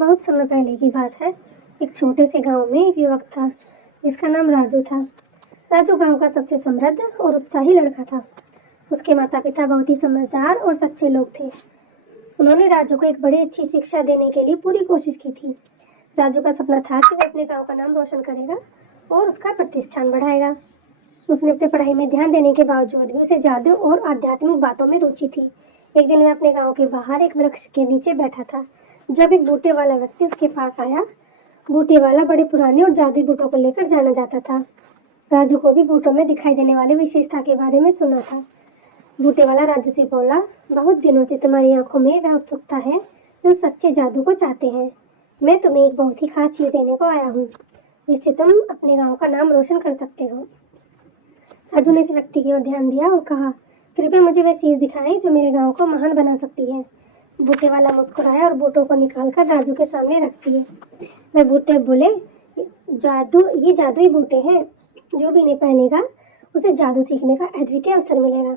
बहुत समय पहले की बात है। एक छोटे से गांव में एक युवक था जिसका नाम राजू था। राजू गांव का सबसे समृद्ध और उत्साही लड़का था। उसके माता पिता बहुत ही समझदार और सच्चे लोग थे। उन्होंने राजू को एक बड़ी अच्छी शिक्षा देने के लिए पूरी कोशिश की थी। राजू का सपना था कि वह अपने गांव का नाम रोशन करेगा और उसका प्रतिष्ठान बढ़ाएगा। उसने अपनी पढ़ाई में ध्यान देने के बावजूद भी उसे जादू और आध्यात्मिक बातों में रुचि थी। एक दिन वह अपने गांव के बाहर एक वृक्ष के नीचे बैठा था जब एक बूटे वाला व्यक्ति उसके पास आया। बूटे वाला बड़े पुराने और जादुई बूटों को लेकर जाना जाता था। राजू को भी बूटों में दिखाई देने वाली विशेषता के बारे में सुना था। बूटे वाला राजू से बोला, बहुत दिनों से तुम्हारी आंखों में वह उत्सुकता है जो सच्चे जादू को चाहते हैं। मैं तुम्हें एक बहुत ही खास चीज देने को आया हूँ जिससे तुम अपने गांव का नाम रोशन कर सकते हो। राजू ने इस व्यक्ति की ओर ध्यान दिया और कहा, कृपया मुझे वह चीज दिखाएं जो मेरे गांव को महान बना सकती है। बूटे वाला मुस्कुराया और बूटों को निकालकर राजू के सामने रख दिए। वह बूटे बोले, ये जादुई बूटे हैं। जो भी इन्हें पहनेगा उसे जादू सीखने का अद्वितीय अवसर मिलेगा।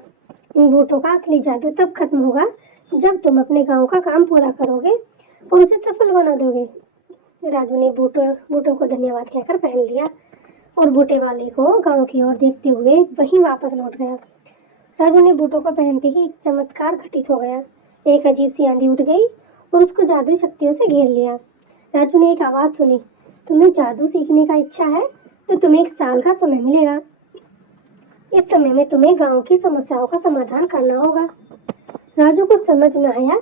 इन बूटों का असली जादू तब खत्म होगा जब तुम अपने गांव का काम पूरा करोगे और उसे सफल बना दोगे। राजू ने बूटों को धन्यवाद कहकर पहन लिया और बूटे वाले को गांव की ओर देखते हुए वहीं वापस लौट गया। राजू ने बूटों को पहनते ही एक चमत्कार घटित हो गया। एक अजीब सी आंधी उठ गई और उसको जादुई शक्तियों से घेर लिया। राजू ने एक आवाज सुनी, तुम्हें जादू सीखने का इच्छा है तो तुम्हें 1 साल का समय मिलेगा। इस समय में तुम्हें गांव की समस्याओं का समाधान करना होगा। राजू को समझ में आया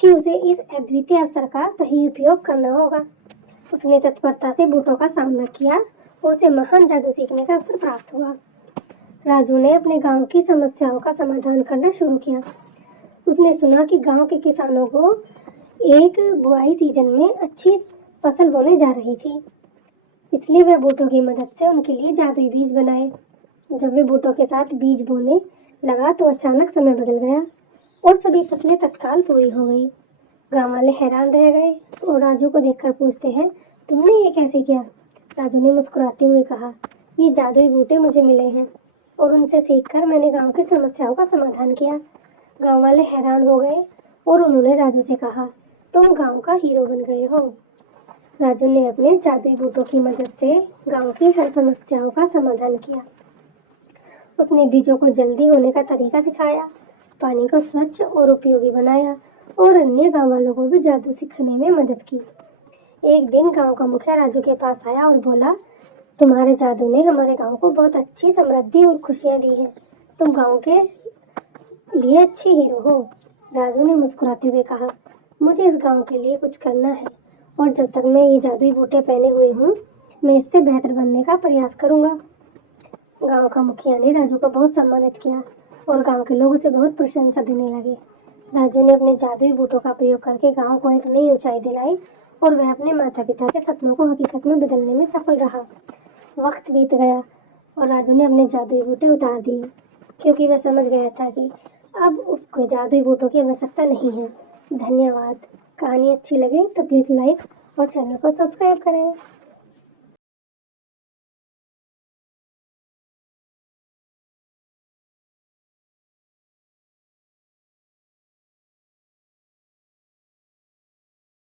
कि उसे इस अद्वितीय अवसर का सही उपयोग करना होगा। उसने तत्परता से बूटों का सामना किया और उसे महान जादू सीखने का अवसर प्राप्त हुआ। राजू ने अपने गांव की समस्याओं का समाधान करना शुरू किया। उसने सुना कि गांव के किसानों को एक बुआई सीजन में अच्छी फसल बोने जा रही थी, इसलिए वह बूटों की मदद से उनके लिए जादुई बीज बनाए। जब वे बूटों के साथ बीज बोने लगा तो अचानक समय बदल गया और सभी फसलें तत्काल पूरी हो गई। गांव वाले हैरान रह गए और राजू को देखकर पूछते हैं, तुमने ये कैसे किया? राजू ने मुस्कुराते हुए कहा, ये जादुई बूटे मुझे मिले हैं और उनसे सीखकर मैंने गांव की समस्याओं का समाधान किया। गांव वाले हैरान हो गए और उन्होंने राजू से कहा, तुम गांव का हीरो बन गए हो। राजू ने अपने जादुई बूटों की मदद से गांव की हर समस्याओं का समाधान किया। उसने बीजों को जल्दी होने का तरीका सिखाया, पानी को स्वच्छ और उपयोगी बनाया और अन्य गांव वालों को भी जादू सीखने में मदद की। एक दिन गांव का मुखिया राजू के पास आया और बोला, तुम्हारे जादू ने हमारे गांव को बहुत अच्छी समृद्धि और खुशियां दी हैं। तुम गांव के लिए अच्छे हीरो हो। राजू ने मुस्कुराते हुए कहा, मुझे इस गांव के लिए कुछ करना है और जब तक मैं ये जादुई बूटे पहने हुए हूँ मैं इससे बेहतर बनने का प्रयास करूँगा। गांव का मुखिया ने राजू को बहुत सम्मानित किया और गांव के लोग उसे बहुत प्रशंसा देने लगे। राजू ने अपने जादुई बूटों का प्रयोग करके गांव को एक नई ऊंचाई दिलाई और वह अपने माता पिता के सपनों को हकीकत में बदलने में सफल रहा। वक्त बीत गया और राजू ने अपने जादुई बूटे उतार दिए क्योंकि वह समझ गया था कि अब उसको जादुई बूटों की आवश्यकता नहीं है। धन्यवाद। कहानी अच्छी लगे तो प्लीज़ लाइक और चैनल को सब्सक्राइब करें।